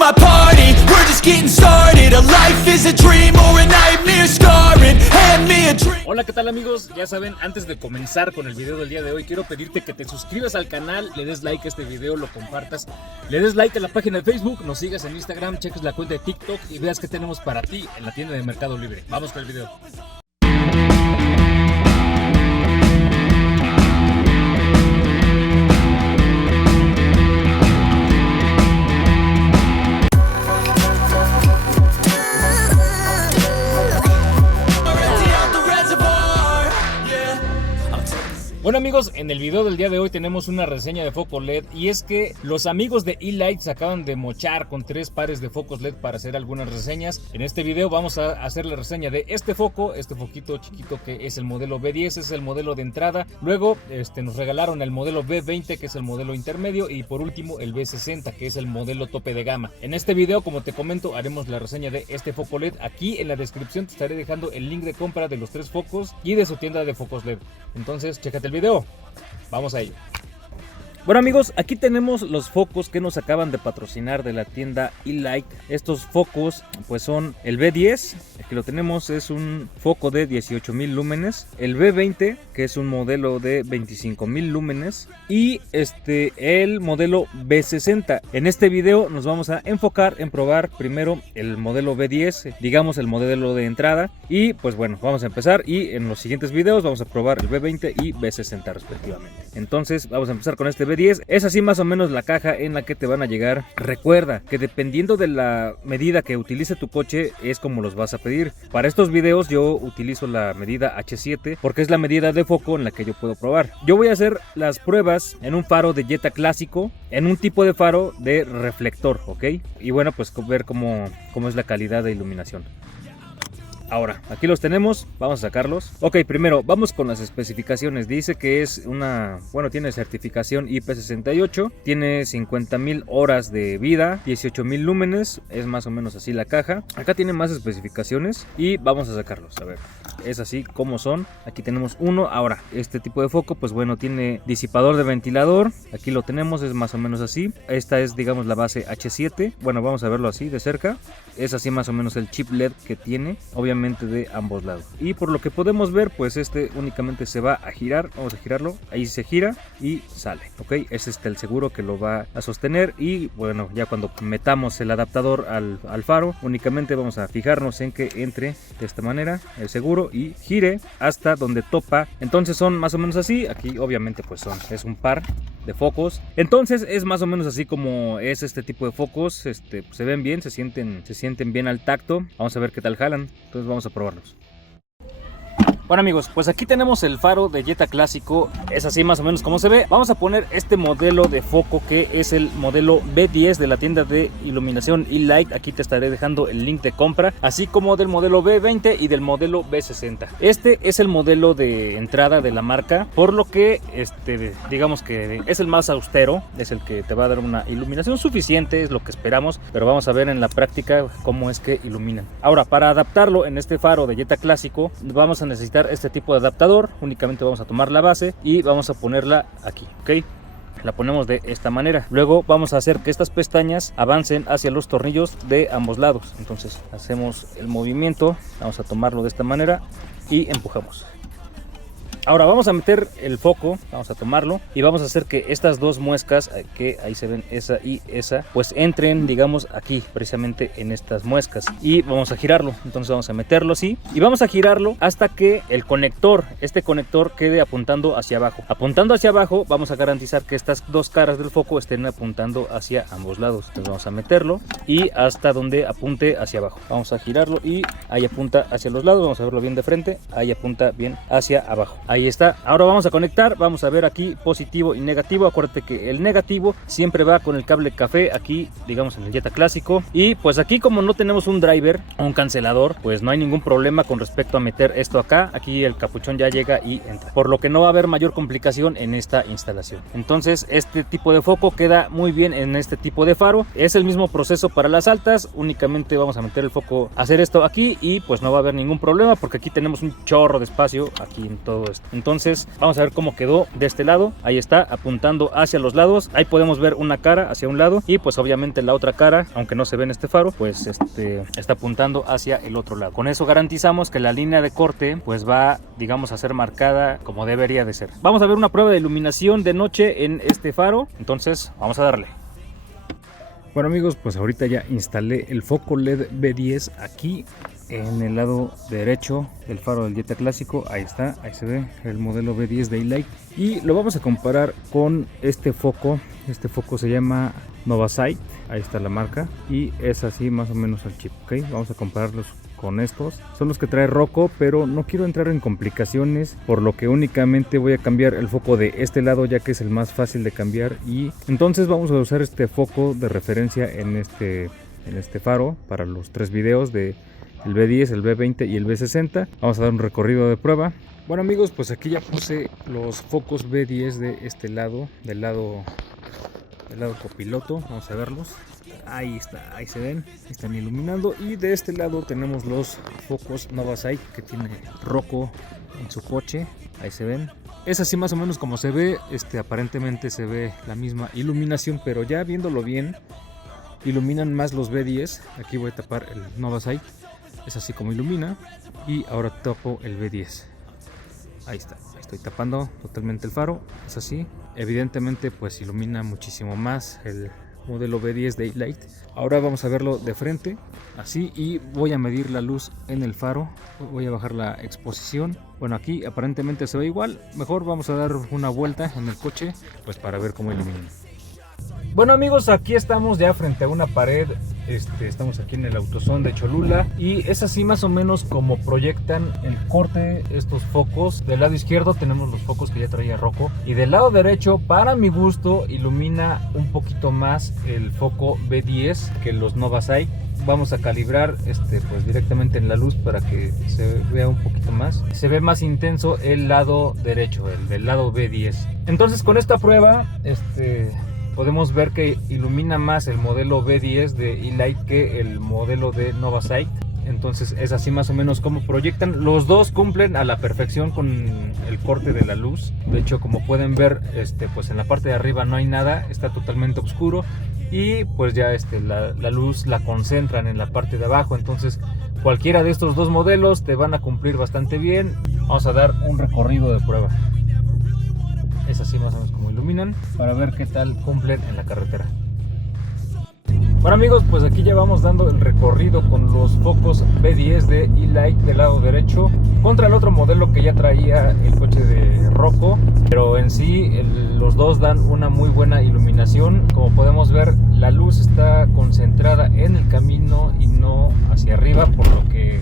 my party, we're just getting started. A life is a dream or a nightmare scarring. Hand me a dream. Hola, ¿qué tal amigos? Ya saben, antes de comenzar con el video del día de hoy, quiero pedirte que te suscribas al canal, le des like a este video, lo compartas, le des like a la página de Facebook, nos sigas en Instagram, cheques la cuenta de TikTok y veas qué tenemos para ti en la tienda de Mercado Libre. Vamos con el video. Bueno amigos, en el video del día de hoy tenemos una reseña de foco LED y es que los amigos de E-Lite se acaban de mochar con 3 pares de focos LED para hacer algunas reseñas. En este video vamos a hacer la reseña de este foco, este foquito chiquito que es el modelo B10, es el modelo de entrada. Luego nos regalaron el modelo B20 que es el modelo intermedio y por último el B60 que es el modelo tope de gama. En este video, como te comento, haremos la reseña de este foco LED. Aquí en la descripción te estaré dejando el link de compra de los 3 focos y de su tienda de focos LED. Entonces, chécate el video. Vamos a ello. Bueno amigos, aquí tenemos los focos que nos acaban de patrocinar de la tienda E-Lite. Estos focos pues son el B10, aquí lo tenemos, es un foco de 18.000 lúmenes. El B20, que es un modelo de 25.000 lúmenes. Y el modelo B60. En este video nos vamos a enfocar en probar primero el modelo B10, digamos el modelo de entrada. Y pues bueno, vamos a empezar y en los siguientes videos vamos a probar el B20 y B60 respectivamente. Entonces vamos a empezar con este B10. Es así más o menos la caja en la que te van a llegar. Recuerda que dependiendo de la medida que utilice tu coche es como los vas a pedir. Para estos videos yo utilizo la medida H7 porque es la medida de foco en la que yo puedo probar. Yo voy a hacer las pruebas en un faro de Jetta clásico, en un tipo de faro de reflector, ¿ok? Y bueno, pues ver cómo es la calidad de iluminación. Ahora, aquí los tenemos, vamos a sacarlos. Ok, primero vamos con las especificaciones. Dice que es tiene certificación IP68, tiene 50.000 horas de vida, 18.000 lúmenes, es más o menos así la caja. Acá tiene más especificaciones y vamos a sacarlos, a ver. Es así como son. Aquí tenemos uno. Ahora, este tipo de foco, pues bueno, tiene disipador de ventilador. Aquí lo tenemos, es más o menos así. Esta es, digamos, la base H7. Bueno, vamos a verlo así de cerca. Es así más o menos el chip LED que tiene, obviamente de ambos lados. Y por lo que podemos ver, pues únicamente se va a girar. Vamos a girarlo. Ahí se gira y sale, ¿ok? Es el seguro que lo va a sostener. Y bueno, ya cuando metamos el adaptador al faro, únicamente vamos a fijarnos en que entre de esta manera el seguro y gire hasta donde topa. Entonces son más o menos así. Aquí obviamente pues es un par de focos. Entonces es más o menos así como es este tipo de focos. Se ven bien, se sienten bien al tacto. Vamos a ver qué tal jalan. Entonces vamos a probarlos. Bueno amigos, pues aquí tenemos el faro de Jetta clásico, es así más o menos como se ve. Vamos a poner este modelo de foco que es el modelo B10 de la tienda de iluminación E-Lite. Aquí te estaré dejando el link de compra, así como del modelo B20 y del modelo B60. Este es el modelo de entrada de la marca, por lo que digamos que es el más austero, es el que te va a dar una iluminación suficiente, es lo que esperamos, pero vamos a ver en la práctica cómo es que iluminan. Ahora, para adaptarlo en este faro de Jetta clásico, vamos a necesitar este tipo de adaptador. Únicamente vamos a tomar la base y vamos a ponerla aquí, ¿ok? La ponemos de esta manera. Luego vamos a hacer que estas pestañas avancen hacia los tornillos de ambos lados. Entonces hacemos el movimiento, vamos a tomarlo de esta manera y empujamos. Ahora vamos a meter el foco, vamos a tomarlo y vamos a hacer que estas dos muescas, que ahí se ven esa y esa, pues entren, digamos, aquí, precisamente en estas muescas. Y vamos a girarlo, entonces vamos a meterlo así y vamos a girarlo hasta que el conector, este conector quede apuntando hacia abajo. Apuntando hacia abajo, vamos a garantizar que estas dos caras del foco estén apuntando hacia ambos lados. Entonces vamos a meterlo y hasta donde apunte hacia abajo. Vamos a girarlo y ahí apunta hacia los lados, vamos a verlo bien de frente, ahí apunta bien hacia abajo. Ahí está. Ahora vamos a conectar, vamos a ver aquí positivo y negativo. Acuérdate que el negativo siempre va con el cable café aquí, digamos en el Jetta clásico. Y pues aquí como no tenemos un driver o un cancelador, pues no hay ningún problema con respecto a meter esto acá. Aquí el capuchón ya llega y entra, por lo que no va a haber mayor complicación en esta instalación. Entonces este tipo de foco queda muy bien en este tipo de faro. Es el mismo proceso para las altas, únicamente vamos a meter el foco, hacer esto aquí y pues no va a haber ningún problema porque aquí tenemos un chorro de espacio aquí en todo esto. Entonces vamos a ver cómo quedó de este lado. Ahí está, apuntando hacia los lados. Ahí podemos ver una cara hacia un lado y pues obviamente la otra cara, aunque no se ve en este faro, pues está apuntando hacia el otro lado. Con eso garantizamos que la línea de corte pues va, digamos, a ser marcada como debería de ser. Vamos a ver una prueba de iluminación de noche en este faro. Entonces vamos a darle. Bueno amigos, pues ahorita ya instalé el foco LED B10 aquí en el lado derecho del faro del Jetta clásico. Ahí está, ahí se ve el modelo B10 de E-Lite y lo vamos a comparar con este foco. Este foco se llama Novasight, ahí está la marca y es así más o menos el chip, ¿ok? Vamos a compararlos con estos. Son los que trae Rocco, pero no quiero entrar en complicaciones, por lo que únicamente voy a cambiar el foco de este lado, ya que es el más fácil de cambiar. Y entonces vamos a usar este foco de referencia en este faro para los 3 videos de el B10, el B20 y el B60. Vamos a dar un recorrido de prueba. Bueno amigos, pues aquí ya puse los focos B10 de este lado, del lado copiloto. Vamos a verlos. Ahí está, ahí se ven, están iluminando. Y de este lado tenemos los focos Novasight que tiene Rocco en su coche. Ahí se ven. Es así más o menos como se ve. Aparentemente se ve la misma iluminación, pero ya viéndolo bien, iluminan más los B10. Aquí voy a tapar el Novasight. Es así como ilumina. Y ahora tapo el B10. Ahí está, ahí estoy tapando totalmente el faro. Es así. Evidentemente pues ilumina muchísimo más el modelo B10 de E-Lite. Ahora vamos a verlo de frente, así, y voy a medir la luz en el faro. Voy a bajar la exposición. Bueno, aquí aparentemente se ve igual. Mejor vamos a dar una vuelta en el coche, pues para ver cómo ilumina. Bueno amigos, aquí estamos ya frente a una pared. Estamos aquí en el AutoZone de Cholula y es así más o menos como proyectan el corte estos focos. Del lado izquierdo tenemos los focos que ya traía Rocco y del lado derecho, para mi gusto, ilumina un poquito más el foco B10 que los Novasight. Vamos a calibrar pues directamente en la luz para que se vea un poquito más. Se ve más intenso el lado derecho, el del lado B10. Entonces con esta prueba podemos ver que ilumina más el modelo B10 de E-Lite que el modelo de Novasight. Entonces es así más o menos como proyectan. Los dos cumplen a la perfección con el corte de la luz. De hecho, como pueden ver, pues en la parte de arriba no hay nada, está totalmente oscuro. Y pues ya la luz la concentran en la parte de abajo. Entonces cualquiera de estos dos modelos te van a cumplir bastante bien. Vamos a dar un recorrido de prueba. Es así más o menos como iluminan, para ver qué tal cumplen en la carretera. Bueno amigos, pues aquí ya vamos dando el recorrido con los focos B10 de E-Lite del lado derecho contra el otro modelo que ya traía el coche de Rocco, pero en sí los dos dan una muy buena iluminación. Como podemos ver, la luz está concentrada en el camino y no hacia arriba, por lo que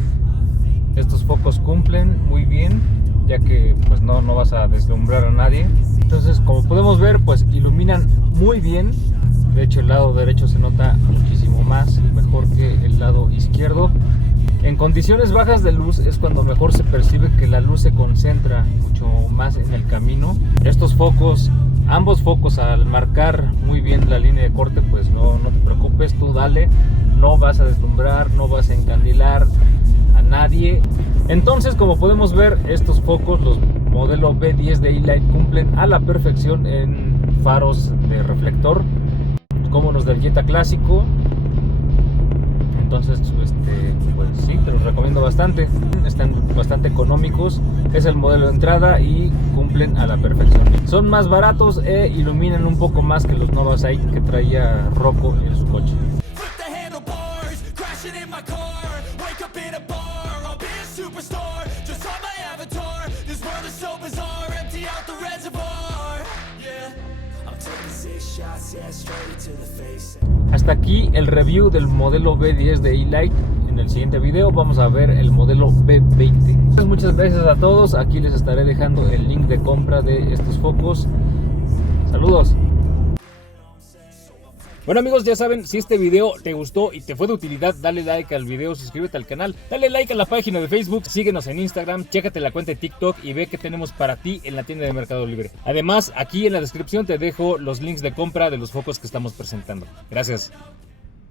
estos focos cumplen muy bien, ya que pues no vas a deslumbrar a nadie. Entonces, como podemos ver, pues iluminan muy bien. De hecho, el lado derecho se nota muchísimo más y mejor que el lado izquierdo. En condiciones bajas de luz es cuando mejor se percibe que la luz se concentra mucho más en el camino. Estos focos, ambos focos, al marcar muy bien la línea de corte, pues no te preocupes, tú dale, no vas a deslumbrar, no vas a encandilar a nadie. Entonces, como podemos ver, estos focos, los modelo B10 de E-Lite, cumplen a la perfección en faros de reflector, como los del Jetta clásico. Entonces, pues sí, te los recomiendo bastante. Están bastante económicos. Es el modelo de entrada y cumplen a la perfección. Son más baratos e iluminan un poco más que los Novasight que traía Rocco en su coche. Hasta aquí el review del modelo B10 de E-Lite. En el siguiente video vamos a ver el modelo B20. Muchas gracias a todos. Aquí les estaré dejando el link de compra de estos focos. Saludos. Bueno amigos, ya saben, si este video te gustó y te fue de utilidad, dale like al video, suscríbete al canal, dale like a la página de Facebook, síguenos en Instagram, chécate la cuenta de TikTok y ve qué tenemos para ti en la tienda de Mercado Libre. Además, aquí en la descripción te dejo los links de compra de los focos que estamos presentando. Gracias.